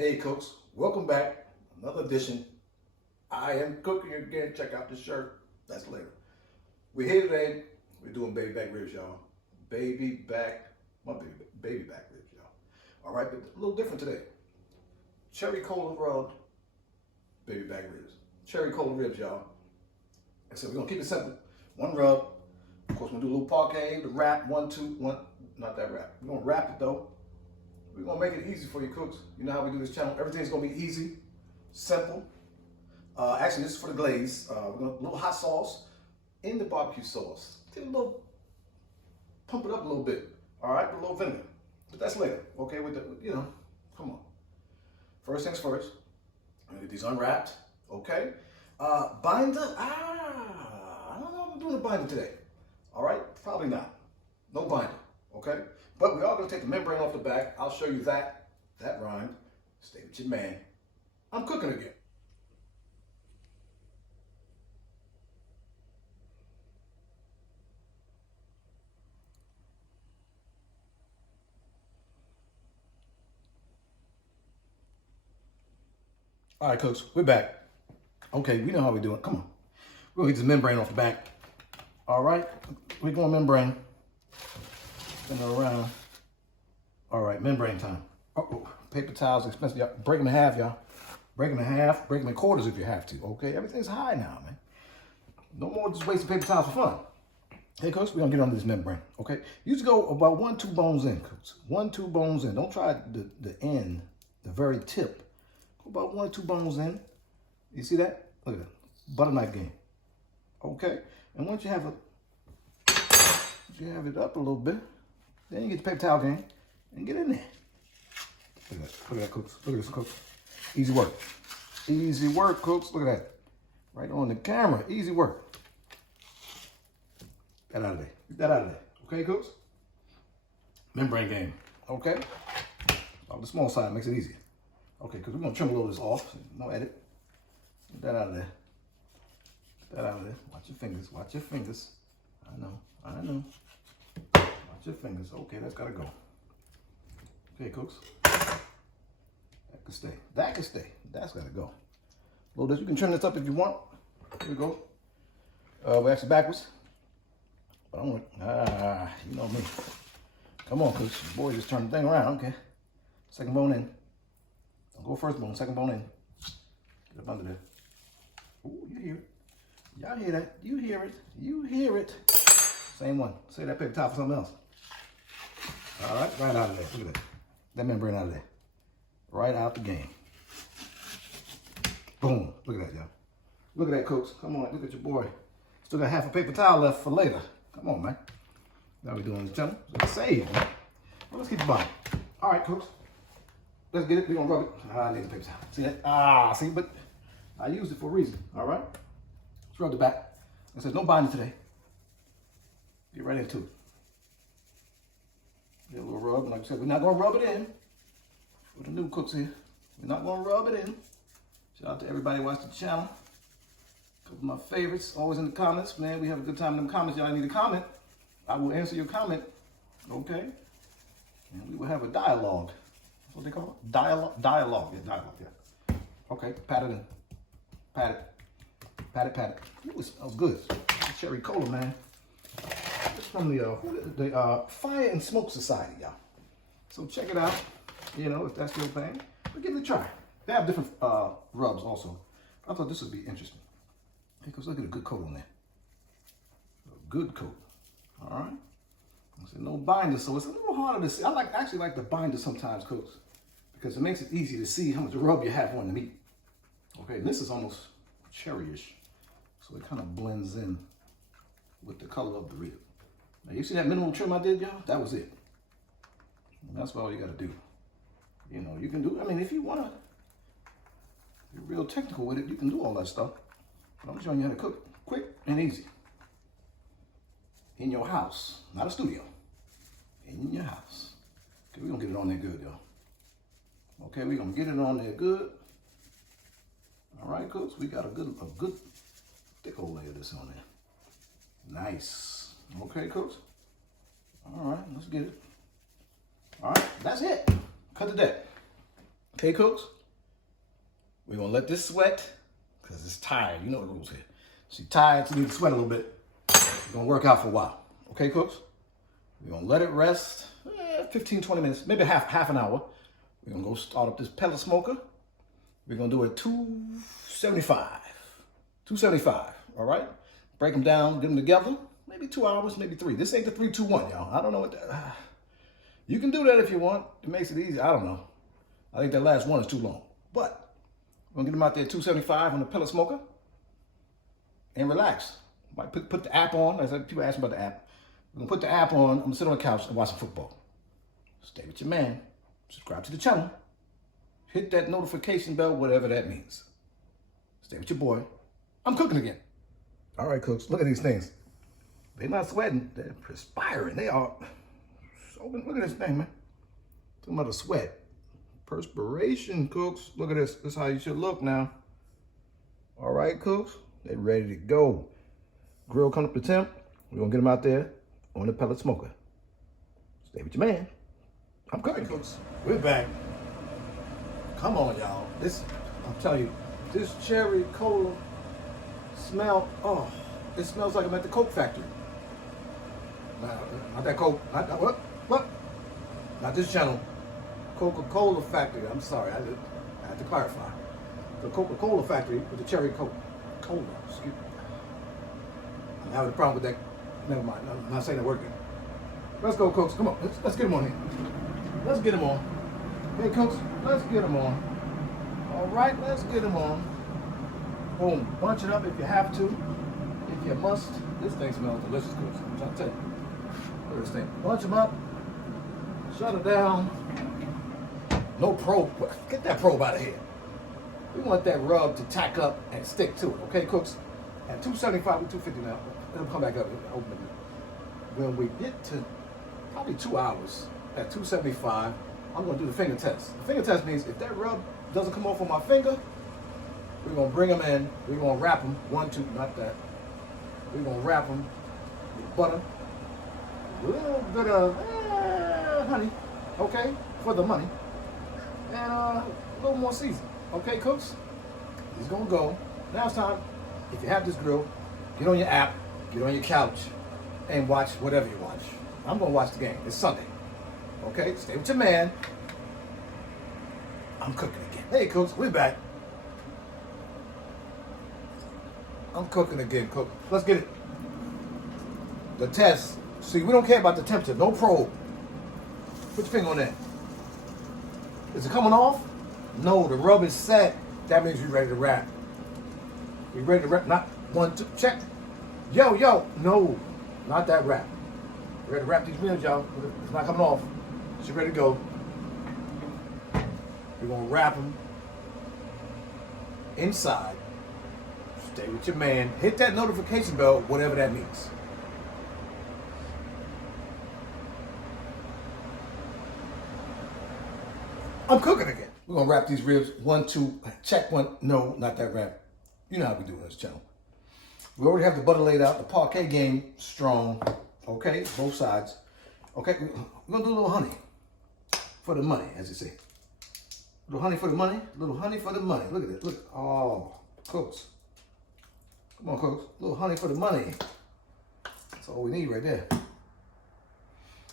Hey cooks, welcome back. Another edition. I am cooking again. Check out this shirt. That's later. We're here today. We're doing baby back ribs, y'all. Baby back ribs, y'all. All right, but a little different today. Cherry cola rubbed baby back ribs. Cherry cola ribs, y'all. And so we're gonna keep it simple. One rub. Of course, we're gonna do a little parquet, the wrap, one, not that wrap. We're gonna wrap it though. We're gonna make it easy for you cooks. You know how we do this channel. Everything's gonna be easy, simple. Actually, this is for the glaze. We're gonna a little hot sauce in the barbecue sauce. Take a little, pump it up a little bit. All right, with a little vinegar. But that's later. Okay, with the, come on. First things first. I'm gonna get these unwrapped. Okay. Binder. I don't know if I'm doing a binder today. All right, probably not. No binder. Okay. But we are going to take the membrane off the back. I'll show you that rind. Stay with your man. I'm cooking again. All right, cooks, we're back. Okay, we know how we do it. Come on. We're going to get this membrane off the back. All right, we're going membrane. Spin it around. All right, membrane time. Uh-oh, paper towels expensive. Y'all. Break them in half, y'all. Break them in half. Break them in quarters if you have to. Okay, everything's high now, man. No more just wasting paper towels for fun. Hey, cooks, we're gonna get under this membrane. Okay, you just go about 1-2 bones in, cooks. 1-2 bones in. Don't try the end, the very tip. Go about 1 or 2 bones in. You see that? Look at that. Butter knife game. Okay, and once you have it up a little bit, then you get the paper towel game and get in there. Look at that. Look at that, cooks. Look at this, cooks. Easy work. Easy work, cooks. Look at that. Right on the camera. Easy work. Get that out of there. Get that out of there. Okay, cooks? Membrane game. Okay? Oh, the small side makes it easier. Okay, because we're going to trim a little of this off. No edit. Get that out of there. Get that out of there. Watch your fingers. Watch your fingers. I know. Watch your fingers. Okay, that's got to go. Okay, cooks. That can stay. That can stay. That's got to go. A little bit. You can trim this up if you want. Here we go. We're actually backwards. But I'm you know me. Come on, cooks. Boy, just turn the thing around. Okay. Second bone in. Don't go first bone. Second bone in. Get up under there. Ooh, you hear it. Y'all hear that? You hear it. You hear it. Same one. Save that paper towel for something else. All right, right out of there. Look at that. That membrane out of there. Right out the game. Boom. Look at that, y'all. Look at that, cooks. Come on, look at your boy. Still got half a paper towel left for later. Come on, man. Now we're doing the channel. Let's save, man. Well, let's keep the bottom. All right, cooks. Let's get it. We're going to rub it. I need the paper towel. See that? See, but I used it for a reason. All right? Let's rub the back. It says no binding today. Get right into it. Get a little rub. Like I said, we're not going to rub it in. For the new cooks here, we're not going to rub it in. Shout out to everybody who watched the channel. A couple of my favorites, always in the comments. Man, we have a good time in the comments. Y'all need to comment. I will answer your comment. Okay? And we will have a dialogue. That's what they call it? Dialogue. Yeah, dialogue. Yeah. Okay, pat it in. Pat it. Pat it, pat it. Ooh, it smells good. Cherry cola, man. It's from the Fire and Smoke Society, y'all. So check it out. You know, if that's your thing. But give it a try. They have different rubs also. I thought this would be interesting. Because look at a good coat on there. A good coat. All right. I said no binder, so it's a little harder to see. I actually like the binder sometimes, cooks, because it makes it easy to see how much rub you have on the meat. Okay, this is almost cherryish, so it kind of blends in with the color of the rib. Now you see that minimal trim I did, y'all? That was it. And that's all you got to do. You know, you can do. I mean, if you want to be real technical with it, you can do all that stuff. But I'm showing you how to cook quick and easy. In your house, not a studio. In your house. Okay, we're gonna get it on there good, y'all. Okay, we're gonna get it on there good. All right, cooks, we got a good thick old layer of this on there. Nice. Okay, cooks. All right, let's get it. All right, that's it. Cut the deck. Okay, cooks? We're gonna let this sweat, because it's tired. You know the rules here. She's tired, she needs to sweat a little bit. It's gonna work out for a while. Okay, cooks? We're gonna let it rest 15, 20 minutes, maybe half an hour. We're gonna go start up this pellet smoker. We're gonna do a 275. 275, all right? Break them down, get them together. Maybe 2 hours, maybe 3. This ain't the 3-2-1, y'all. I don't know what that... You can do that if you want. It makes it easy. I don't know. I think that last one is too long. But we're gonna get them out there at 275 on the pellet smoker and relax. Might put the app on. As people ask me about the app. We're gonna put the app on. I'm gonna sit on the couch and watch some football. Stay with your man. Subscribe to the channel. Hit that notification bell, whatever that means. Stay with your boy. I'm cooking again. All right, cooks. Look at these things. They're not sweating. They're perspiring. They are. Look at this thing, man. Talking about the sweat. Perspiration, cooks. Look at this. This is how you should look now. All right, cooks. They're ready to go. Grill come up to temp. We're going to get them out there on the pellet smoker. Stay with your man. I'm cooking, cooks. We're back. Come on, y'all. I'm telling you, this cherry cola smell, oh, it smells like I'm at the Coke factory. Not that Coke, not that, what? Not this channel. Coca-Cola factory. I'm sorry, I had to clarify. The Coca-Cola factory with the cherry cola. Excuse me. I'm having a problem with that. Never mind. I'm not saying that word again. Let's go, Cokes. Come on. Let's get them on here. Let's get them on. Hey, Cokes. Let's get them on. All right, let's get them on. Boom. Bunch it up if you have to. If you must. This thing smells delicious, Cokes. I'm trying to tell you. Look at this thing. Bunch them up. Shut it down. No probe. Get that probe out of here. We want that rub to tack up and stick to it. Okay, Cooks? At 275 and 250 now. It'll come back up and open it. When we get to probably 2 hours at 275, I'm going to do the finger test. The finger test means if that rub doesn't come off on my finger, we're going to bring them in. We're going to wrap them. 1, 2, not that. We're going to wrap them with butter. A little bit of honey, okay, for the money. And a little more season. Okay, Cooks? It's going to go. Now it's time, if you have this grill, get on your app, get on your couch, and watch whatever you watch. I'm going to watch the game. It's Sunday. Okay? Stay with your man. I'm cooking again. Hey, Cooks, we're back. I'm cooking again, Cook. Let's get it. The test. See, we don't care about the temperature. No probe. Put your finger on that. Is it coming off? No, the rub is set. That means you're ready to wrap. You ready to wrap? Not 1, 2, check. Yo. No, not that wrap. You ready to wrap these ribs, y'all? It's not coming off. She's ready to go. We're going to wrap them inside. Stay with your man. Hit that notification bell, whatever that means. I'm cooking again. We're going to wrap these ribs. 1, 2, check 1. No, not that wrap. You know how we do on this channel. We already have the butter laid out. The parquet game, strong. Okay, both sides. Okay, we're going to do a little honey for the money, as you see. A little honey for the money. A little honey for the money. Look at it. Look. Oh, Cooks. Come on, Cooks. A little honey for the money. That's all we need right there.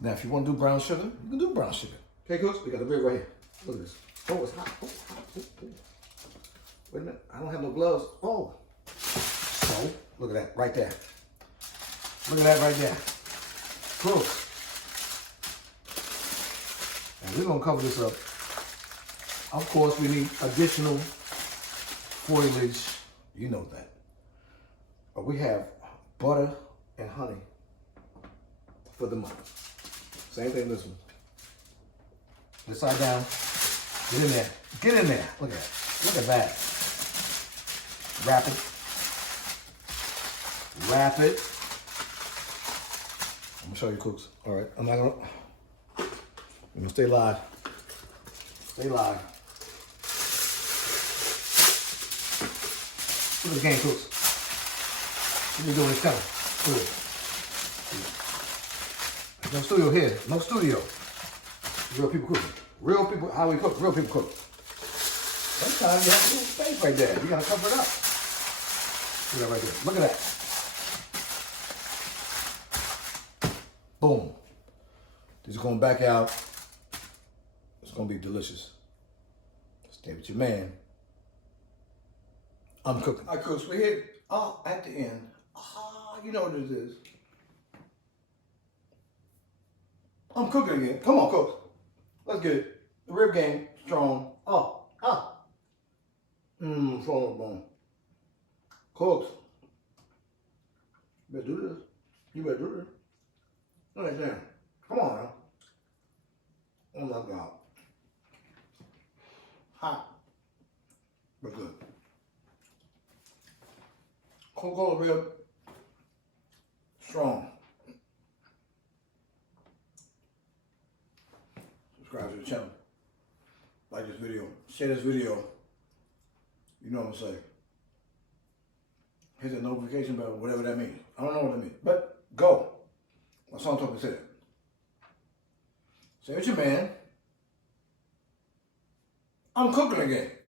Now, if you want to do brown sugar, you can do brown sugar. Okay, Cooks, we got the rib right here. Look at this. Oh, it's hot. Oh, hot. Wait a minute. I don't have no gloves. Oh. So, look at that right there. Look at that right there. Cool. And we're going to cover this up. Of course, we need additional foliage. You know that. But we have butter and honey for the money. Same thing this one. This side down. Get in there. Get in there. Look at that. Look at that. Wrap it. Wrap it. I'm gonna show you, Cooks. All right. I'm gonna stay live. Stay live. Look at the game, Cooks. What are you doing this channel? There's no studio here. No studio. Real people cooking. Real people, how we cook. Real people cook. Sometimes you have a little space right there. You gotta cover it up. Look at that right there. Look at that. Boom. This is going back out. It's gonna be delicious. Stay with your man. I'm cooking. All right, cooks, we're here. Oh, at the end. You know what this is. I'm cooking again. Come on, cooks. Let's get it. The rib game, strong. Strong bone. Cooks. You better do this. You better do this. Look at that. Come on now. Oh my God. Hot. But good. Coca-Cola rib. Strong. Subscribe to the channel. Like this video. Share this video. You know what I'm saying. Hit the notification bell, whatever that means. I don't know what that means. But go. My son told me to say that. Say it's your man. I'm cooking again.